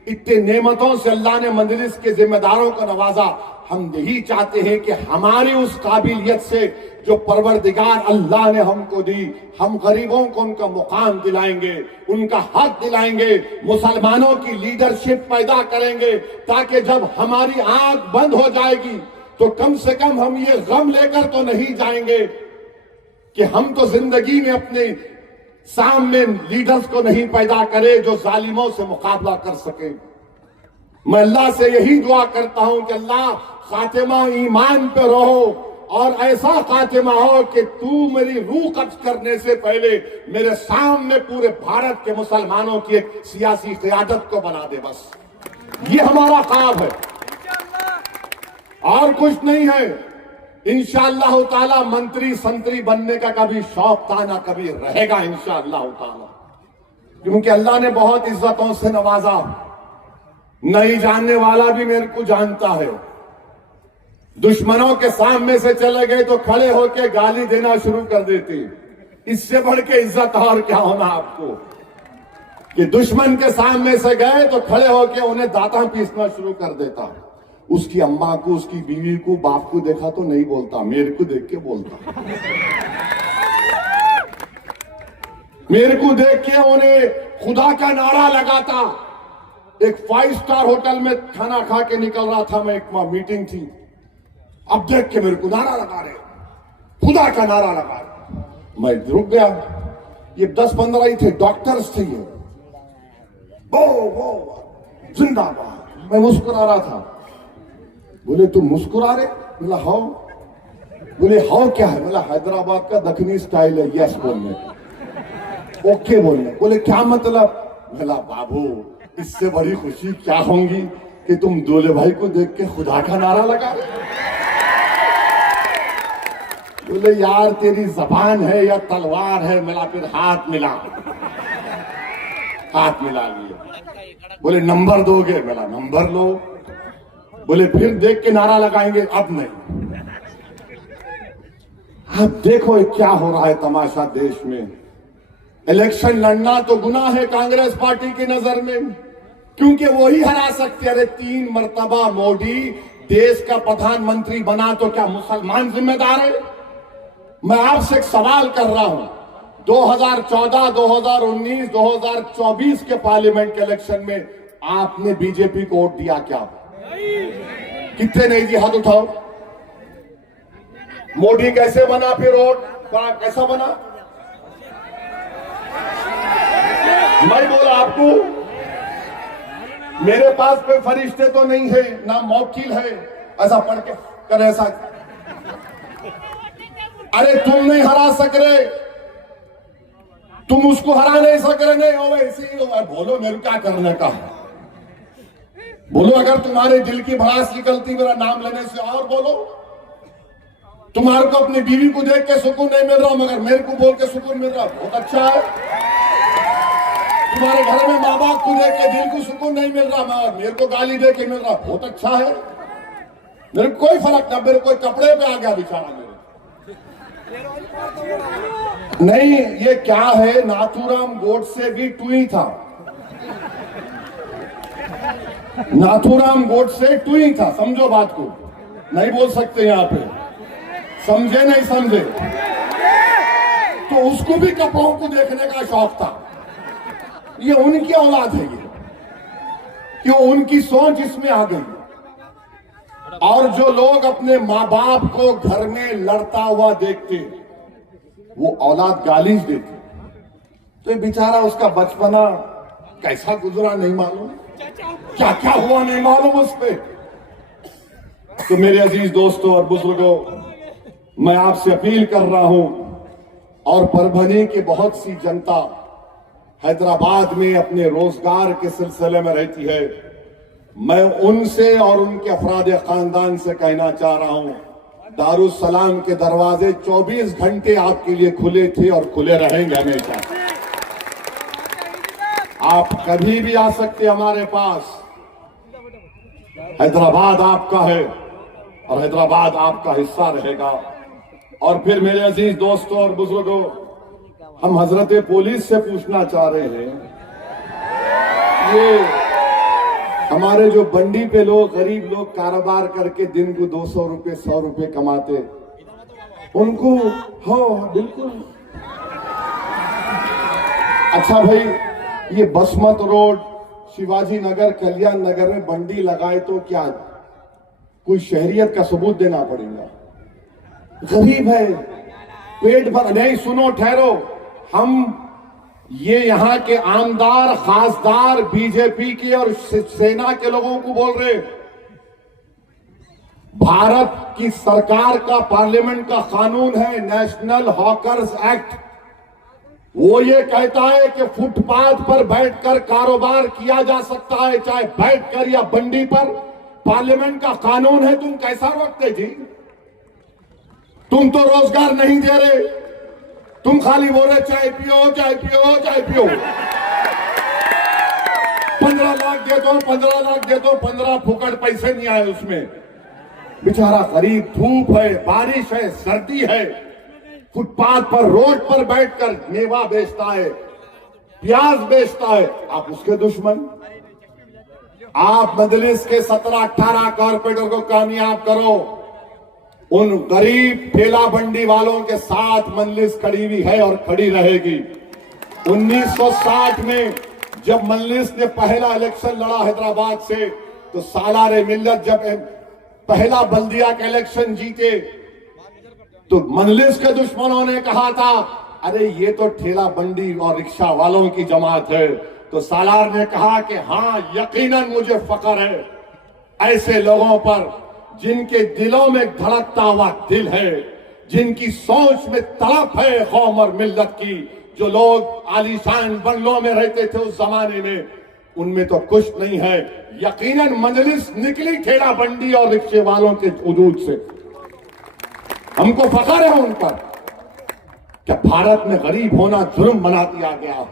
इतने नेमतों से अल्लाह ने मंजलिस के जिम्मेदारों को नवाजा, हम यही चाहते हैं कि हमारी उस काबिलियत से जो परवरदिगार अल्लाह ने हमको दी, हम गरीबों को उनका मुकाम दिलाएंगे, उनका हक दिलाएंगे, मुसलमानों की लीडरशिप पैदा करेंगे, ताकि जब हमारी आंख बंद हो जाएगी तो कम से कम हम ये गम लेकर तो नहीं जाएंगे कि हम तो जिंदगी में अपने सामने लीडर्स को नहीं पैदा करे जो जालिमों से मुकाबला कर सके। मैं अल्लाह से यही दुआ करता हूं कि अल्लाह खातिमा ईमान पे रहो, और ऐसा खातिमा हो कि तू मेरी रूह कब्ज करने से पहले मेरे सामने पूरे भारत के मुसलमानों की एक सियासी क़यादत को बना दे। बस ये हमारा ख्वाब है और कुछ नहीं है। इंशाअल्लाह ताला मंत्री संतरी बनने का कभी शौक था ना कभी रहेगा इंशाअल्लाह ताला, क्योंकि अल्लाह ने बहुत इज्जतों से नवाजा। नहीं जानने वाला भी मेरे को जानता है। दुश्मनों के सामने से चले गए तो खड़े होकर गाली देना शुरू कर देते। इससे बढ़ के इज्जत और क्या होना आपको, कि दुश्मन के सामने से गए तो खड़े होकर उन्हें दांता पीसना शुरू कर देता। उसकी अम्मा को, उसकी बीवी को, बाप को देखा तो नहीं बोलता, मेरे को देख के बोलता। मेरे को देख के उन्हें खुदा का नारा लगाता। एक 5 स्टार होटल में खाना खा के निकल रहा था मैं, एक मीटिंग थी, अब देख के मेरे को नारा लगा रहे, खुदा का नारा लगा रहे। मैं रुक गया। ये 10-15 ही थे, डॉक्टर्स थे ये। वो जिंदाबाद। मैं मुस्कुरा रहा था। बोले तुम मुस्कुरा रहे? बोला हाउ। बोले हाउ क्या है? बोला हैदराबाद का दक्षिणी स्टाइल है। यस बोलने, ओके बोलने। बोले क्या मतलब? बोला बाबू इससे बड़ी खुशी क्या होगी कि तुम दूल्हे भाई को देख के खुदा का नारा लगा। बोले यार तेरी जबान है या तलवार है? मिला, फिर हाथ मिला, हाथ मिला लिए। बोले नंबर दोगे? मिला, नंबर लो। बोले फिर देख के नारा लगाएंगे? अब नहीं। अब देखो क्या हो रहा है तमाशा देश में। इलेक्शन लड़ना तो गुनाह है कांग्रेस पार्टी की नजर में, क्योंकि वो ही हरा सकते। अरे 3 मर्तबा मोदी देश का प्रधानमंत्री बना तो क्या मुसलमान जिम्मेदार है? मैं आपसे एक सवाल कर रहा हूं, 2014, 2019, 2024 के पार्लियामेंट के इलेक्शन में आपने बीजेपी को वोट दिया क्या? कितने नहीं दिया? हाथ उठाओ। मोदी कैसे बना? फिर वोट कैसा बना? मैं बोला आपको, मेरे पास कोई फरिश्ते तो नहीं है, ना मौकिल है ऐसा पढ़ के करे ऐसा। अरे तुम नहीं हरा सक रहे, तुम उसको हरा नहीं सक रहे। नहीं हो ऐसे ही बोलो, मेरे क्या करने का? बोलो अगर तुम्हारे दिल की भड़ास निकलती मेरा नाम लेने से, और बोलो। तुम्हारे को अपनी बीवी को देख के सुकून नहीं मिल रहा, मगर मेरे को बोल के सुकून मिल रहा, बहुत अच्छा है। तुम्हारे घर में माँ बाप को देख के दिल को सुकून नहीं मिल रहा, मगर मेरे को गाली दे के मिल रहा, बहुत अच्छा है। मेरे को कोई फर्क ना, मेरे कोई कपड़े पे आ गया बेचारा मेरे। नहीं, ये क्या है, नाथूराम गोडसे भी टुई था। नाथूराम गोडसे टुई था, समझो बात को, नहीं बोल सकते यहाँ पे। समझे नहीं समझे? तो उसको भी कपड़ों को देखने का शौक था। ये उनकी औलाद है, ये क्यों उनकी सोच इसमें आ गई। और जो लोग अपने माँ बाप को घर में लड़ता हुआ देखते, वो औलाद गाली देती, तो ये बेचारा उसका बचपना कैसा गुजरा नहीं मालूम, क्या क्या हुआ नहीं मालूम उस पे। तो मेरे अजीज दोस्तों और बुजुर्गों, मैं आपसे अपील कर रहा हूं, और परभनी की बहुत सी जनता हैदराबाद में अपने रोजगार के सिलसिले में रहती है, मैं उनसे और उनके अफराद खानदान से कहना चाह रहा हूं, दारुस्सलाम के दरवाजे 24 घंटे आपके लिए खुले थे और खुले रहेंगे हमेशा। आप कभी भी आ सकते हमारे पास। हैदराबाद आपका है और हैदराबाद आपका हिस्सा रहेगा। और फिर मेरे अजीज दोस्तों और बुजुर्गों, हम हजरत पुलिस से पूछना चाह रहे हैं, ये हमारे जो बंडी पे लोग, गरीब लोग कारोबार करके दिन को 200 रुपए 100 रुपए कमाते, उनको हो बिल्कुल अच्छा भाई, ये बसमत रोड, शिवाजी नगर, कल्याण नगर में बंडी लगाए तो क्या कोई शहरियत का सबूत देना पड़ेगा? गरीब है, पेट भर नहीं। सुनो, ठहरो, हम ये यहाँ के आमदार खासदार बीजेपी के और सेना के लोगों को बोल रहे, भारत की सरकार का पार्लियामेंट का कानून है नेशनल हॉकर्स एक्ट, वो ये कहता है कि फुटपाथ पर बैठकर कारोबार किया जा सकता है, चाहे बैठकर या बंडी पर। पार्लियामेंट का कानून है, तुम कैसा रोकते जी? तुम तो रोजगार नहीं दे रहे, तुम खाली बोल रहे चाय पियो चाय पियो चाय पियो। 15 लाख दे दो, 15 लाख दे दो, 15 फुकट पैसे नहीं आए उसमें। बेचारा गरीब, धूप है, बारिश है, सर्दी है, फुटपाथ पर रोड पर बैठकर मेवा बेचता है, प्याज बेचता है, आप उसके दुश्मन। आप मजलिस के 17-18 कॉर्पोरेटर को कामयाब करो, उन गरीब ठेला बंडी वालों के साथ मजलिस खड़ी हुई है और खड़ी रहेगी। 1960 में जब मजलिस ने पहला इलेक्शन लड़ा हैदराबाद से, तो सालारे मिल्लत जब पहला बल्दिया का इलेक्शन जीते, तो मजलिस के दुश्मनों ने कहा था, अरे ये तो ठेला बंडी और रिक्शा वालों की जमात है। तो सालार ने कहा कि हाँ, यकीनन मुझे फख्र है ऐसे लोगों पर जिनके दिलों में धड़कता हुआ दिल है, जिनकी सोच में तड़प है कौम और मिल्लत की। जो लोग आलीशान बंगलों में रहते थे उस जमाने में, उनमें तो कुछ नहीं है। यकीनन मजलिस निकली ठेला बंडी और रिक्शे वालों के वजूद से। हमको फख्र है उन पर कि भारत में गरीब होना जुर्म बना दिया गया।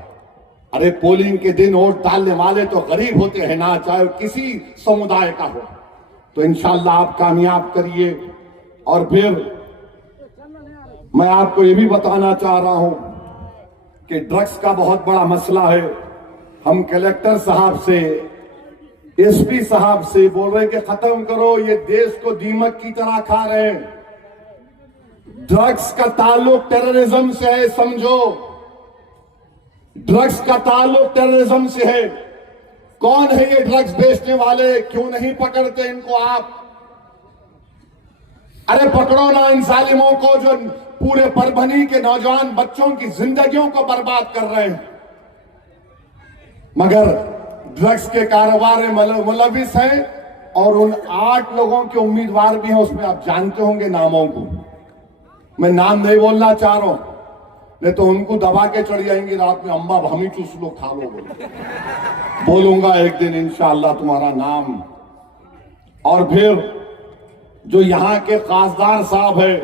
अरे पोलिंग के दिन वोट डालने वाले तो गरीब होते हैं ना, चाहे किसी समुदाय का हो। तो इंशाल्लाह आप कामयाब करिए। और फिर मैं आपको ये भी बताना चाह रहा हूं कि ड्रग्स का बहुत बड़ा मसला है। हम कलेक्टर साहब से, एसपी साहब से बोल रहे हैं कि खत्म करो, ये देश को दीमक की तरह खा रहे हैं। ड्रग्स का ताल्लुक टेररिज्म से है, समझो, ड्रग्स का ताल्लुक टेररिज्म से है। कौन है ये ड्रग्स बेचने वाले? क्यों नहीं पकड़ते इनको आप? अरे पकड़ो ना इन जालिमों को जो पूरे परभनी के नौजवान बच्चों की जिंदगियों को बर्बाद कर रहे हैं, मगर ड्रग्स के कारोबार में मुलविस है। और उन 8 लोगों के उम्मीदवार भी हैं, उसमें आप जानते होंगे नामों को, मैं नाम नहीं बोलना चाह रहा हूं, नहीं तो उनको दबा के चढ़ जाएंगी रात में, अम्मा हम ही चूस लो खा लो बोलूंगा एक दिन इंशाअल्लाह तुम्हारा नाम। और फिर जो यहाँ के खासदार साहब है,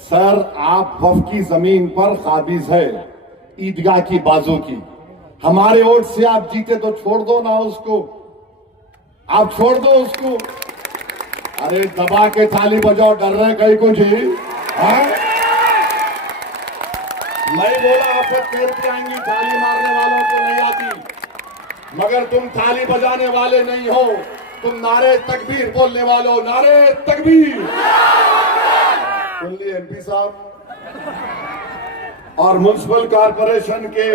सर आप वफ की जमीन पर काबिज है, ईदगाह की बाजू की, हमारे वोट से आप जीते तो छोड़ दो ना उसको, आप छोड़ दो उसको। अरे दबा के ताली बजाओ, डर रहे कहीं को जी? मैं बोला आप पैर पे आएंगी, ताली मारने वालों को नहीं आती, मगर तुम ताली बजाने वाले नहीं हो, तुम नारे तकबीर बोलने वाले हो। नारे तकबीर, दिल्ली एमपी साहब और म्युनिसिपल कॉरपोरेशन के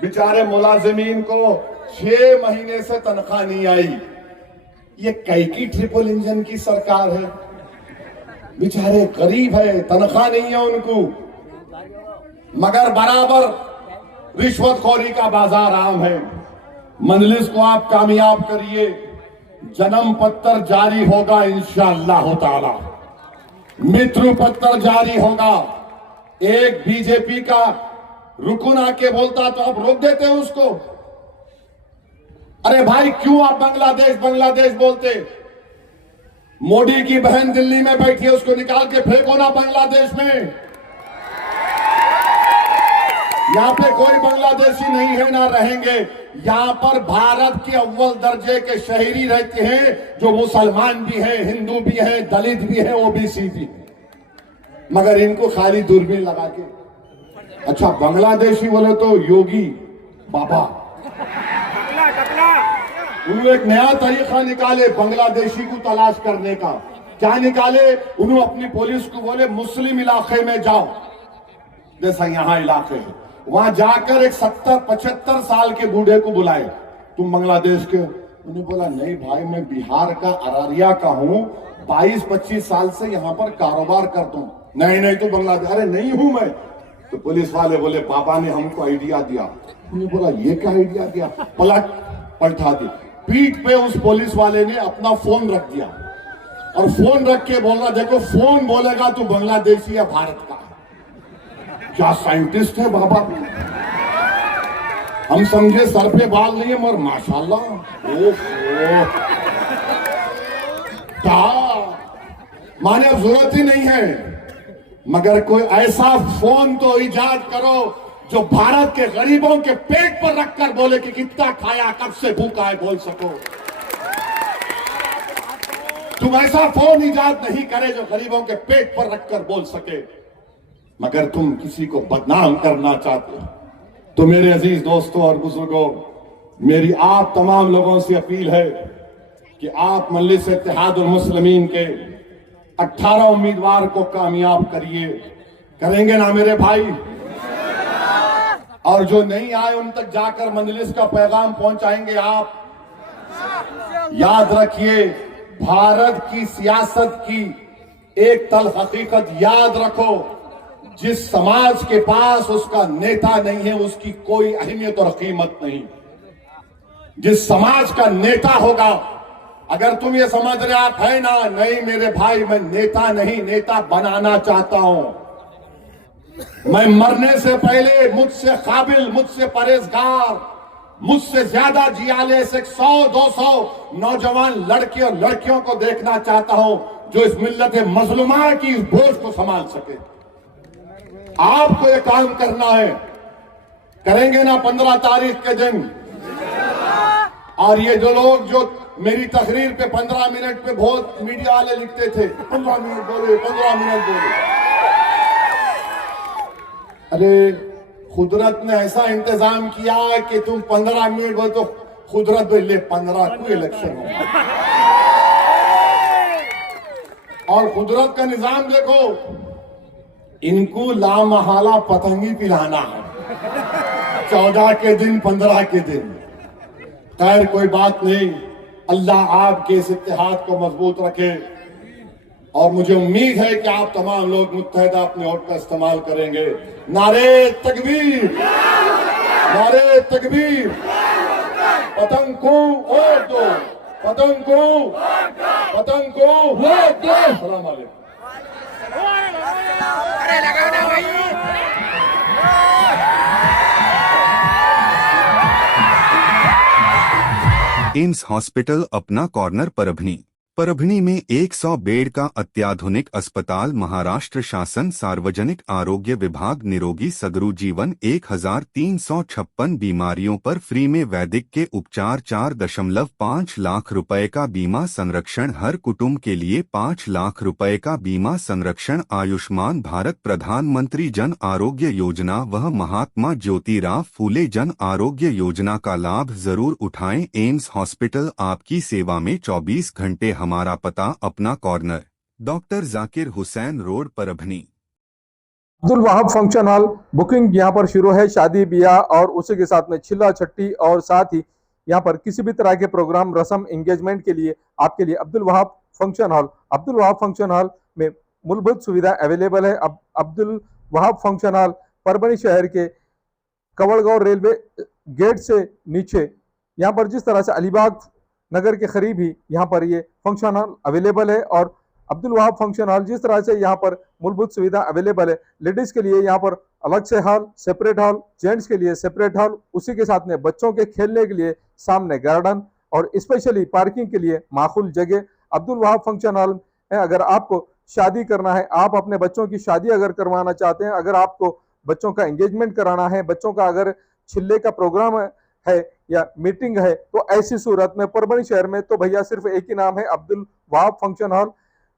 बेचारे मुलाजिमीन को 6 महीने से तनख्वाह नहीं आई। ये कई की ट्रिपल इंजन की सरकार है, बेचारे गरीब है, तनख्वाह नहीं है उनको, मगर बराबर रिश्वतखोरी का बाजार आम है। मजलिस को आप कामयाब करिए, जन्म पत्र जारी होगा इंशाअल्लाह ताला, मृत्यु पत्र जारी होगा। एक बीजेपी का रुकुन आके बोलता तो आप रोक देते हैं उसको। अरे भाई क्यों आप बांग्लादेश बांग्लादेश बोलते? मोदी की बहन दिल्ली में बैठी है, उसको निकाल के फेंको ना बांग्लादेश में। यहां पे कोई बांग्लादेशी नहीं है, ना रहेंगे। यहां पर भारत के अव्वल दर्जे के शहरी रहते हैं, जो मुसलमान भी हैं, हिंदू भी हैं, दलित भी हैं, ओबीसी भी हैं, मगर इनको खाली दूरबीन लगा के। अच्छा बांग्लादेशी बोले तो योगी बाबा, उन्होंने एक नया तरीका निकाले बांग्लादेशी को तलाश करने का। क्या निकाले? उन्होंने अपनी पुलिस को बोले मुस्लिम इलाके में जाओ, जैसा यहां इलाके है, वहां जाकर एक 70-75 साल के बूढ़े को बुलाए, तुम बांग्लादेश के? उन्होंने बोला नहीं भाई, मैं बिहार का अररिया का हूं, 22-25 साल से यहां पर कारोबार करता हूं। नहीं नहीं, तो बांग्लादेश? अरे नहीं हूं मैं। तो पुलिस वाले बोले पापा ने हमको आइडिया दिया। उन्होंने बोला ये क्या आइडिया दिया? पलटा दी। पीठ पे उस पुलिस वाले ने अपना फोन रख दिया और फोन रख के बोल रहा, देखो फोन बोलेगा तो बांग्लादेशी या भारत का। क्या साइंटिस्ट है बाबा, हम समझे सर पे बाल नहीं है, मगर माशाल्लाह क्या माने, अब जरूरत ही नहीं है, मगर कोई ऐसा फोन तो इजाद करो जो भारत के गरीबों के पेट पर रखकर बोले कि कितना खाया, कब से भूखा है, बोल सको। तुम ऐसा फोन इजाद नहीं करे जो गरीबों के पेट पर रखकर बोल सके, मगर तुम किसी को बदनाम करना चाहते हो। तो मेरे अजीज दोस्तों और बुजुर्गों, मेरी आप तमाम लोगों से अपील है कि आप मजलिस इत्तेहादुल मुस्लिमीन के 18 उम्मीदवार को कामयाब करिए। करेंगे ना मेरे भाई? और जो नहीं आए उन तक जाकर मजलिस का पैगाम पहुंचाएंगे आप। याद रखिए, भारत की सियासत की एक तल हकीकत याद रखो, जिस समाज के पास उसका नेता नहीं है उसकी कोई अहमियत और कीमत नहीं। जिस समाज का नेता होगा, अगर तुम ये समझ रहे आप है ना, नहीं मेरे भाई, मैं नेता नहीं, नेता बनाना चाहता हूं। मैं मरने से पहले मुझसे काबिल, मुझसे परहेजगार, मुझसे ज्यादा जियाले से 100-200 नौजवान लड़के और लड़कियों को देखना चाहता हूं जो इस मिल्लत मजलूमा की इस बोझ को संभाल सके। आपको ये काम करना है, करेंगे ना 15 तारीख के दिन? और ये जो लोग जो मेरी तकरीर पे 15 मिनट पे बहुत मीडिया वाले लिखते थे, 15 मिनट बोले, 15 मिनट बोले। अरे कुदरत ने ऐसा इंतजाम किया है कि तुम 15 मिनट बोले तो कुदरत बोले 15 को इलेक्शन होगा। और कुदरत का निजाम देखो, इनको लामहला पतंगी पिलाना है 14 के दिन, 15 के दिन। खैर कोई बात नहीं, अल्लाह आपके इस इत्तेहाद को मजबूत रखे और मुझे उम्मीद है कि आप तमाम लोग मुत्तहिदा अपने वोट का इस्तेमाल करेंगे। नारे तकबीर, नारे तकबीर, पतंग को वोट दो, पतंग को, पतंग को वोट दो। अस्सलाम वालेकुम। एम्स हॉस्पिटल अपना कॉर्नर परभनी में 100 बेड का अत्याधुनिक अस्पताल। महाराष्ट्र शासन सार्वजनिक आरोग्य विभाग निरोगी सगरू जीवन 1356 बीमारियों पर फ्री में वैदिक के उपचार। 4.5 लाख रुपए का बीमा संरक्षण, हर कुटुंब के लिए 5 लाख रुपए का बीमा संरक्षण। आयुष्मान भारत प्रधानमंत्री जन आरोग्य योजना व महात्मा ज्योतिराव फूले जन आरोग्य योजना का लाभ जरूर उठाएं। एम्स हॉस्पिटल आपकी सेवा में 24 घंटे। हमारा पता अपना corner doctor Zakir Hussain road Parbhani. Abdul Wahab function hall booking यहाँ पर शुरू है। शादी ब्याह और उसी के साथ में छिल्ला छट्टी और साथ ही यहाँ पर किसी भी तरह के प्रोग्राम रस्म एंगेजमेंट के लिए आपके लिए अब्दुल वहाब फंक्शन हॉल में मूलभूत सुविधा अवेलेबल है। अब्दुल वहाब फंक्शन हॉल परभनी शहर के कवड़गांव रेलवे गेट से नीचे यहाँ पर जिस तरह से अलीबाग नगर के करीब ही यहाँ पर ये फंक्शन हॉल अवेलेबल है। और अब्दुल वहाब फंक्शन हॉल जिस तरह से यहाँ पर मूलभूत सुविधा अवेलेबल है, लेडीज के लिए यहाँ पर अलग से हॉल, सेपरेट हॉल, जेंट्स के लिए सेपरेट हॉल, उसी के साथ में बच्चों के खेलने के लिए सामने गार्डन और स्पेशली पार्किंग के लिए माकूल जगह अब्दुल वहाब फंक्शन हॉल में। अगर आपको शादी करना है, आप अपने बच्चों की शादी अगर करवाना चाहते हैं, अगर आपको बच्चों का एंगेजमेंट कराना है, बच्चों का अगर छिल्ले का प्रोग्राम है या मीटिंग है, तो ऐसी सूरत में परभनी शहर में तो भैया सिर्फ एक ही नाम है, अब्दुल वहाब फंक्शन हॉल,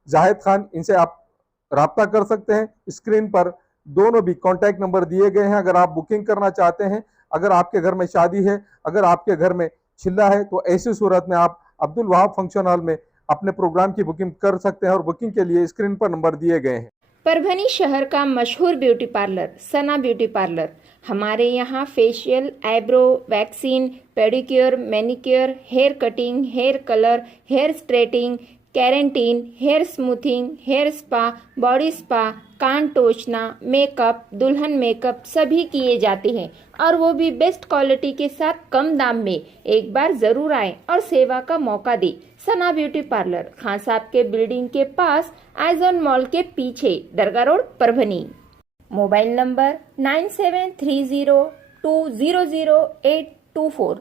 जाहिद खान। इनसे आप राब्ता कर सकते हैं। स्क्रीन पर दोनों भी कॉन्टैक्ट नंबर दिए गए हैं। अगर आप बुकिंग करना चाहते हैं, अगर आपके घर में शादी है, अगर आपके घर में छिल्ला है, तो ऐसी सूरत में आप अब्दुल वहाब फंक्शन हॉल में अपने प्रोग्राम की बुकिंग कर सकते हैं और बुकिंग के लिए स्क्रीन पर नंबर दिए गए हैं। परभनी शहर का मशहूर beauty parlour Sana beauty parlour. हमारे यहाँ facial, eyebrow, waxing, pedicure, manicure, hair cutting, hair colour, hair straightening, keratin, hair smoothing, hair spa, body spa, कान टोचना, मेकअप, दुल्हन मेकअप सभी किए जाते हैं और वो भी बेस्ट क्वालिटी के साथ कम दाम में। एक बार जरूर आएं और सेवा का मौका दें। सना ब्यूटी पार्लर, खान साहब के बिल्डिंग के पास, आइजॉन मॉल के पीछे, दरगाह रोड, परभनी। Mobile number 9730200824।